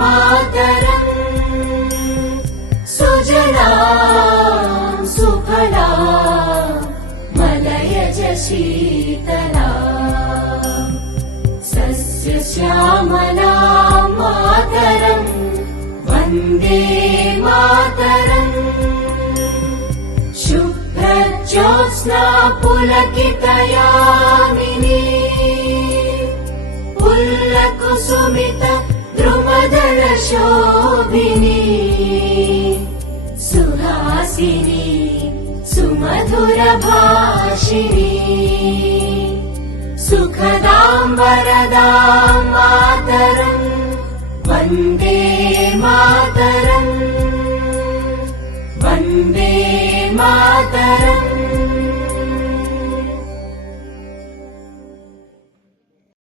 मातरम् सुजलां सुफलां मलयज शीतलां सस्यश्यामलां मातरम् वन्दे मातरम् शुभ्रज्योत्स्ना पुलकितयामिनी पुल्लकुसुमित द्रुमदल शोभिनी सुहासिनी सुमधुर भाषिणी सुखदां वरदां मातरम् वन्दे मातरम् वन्दे मातरम्।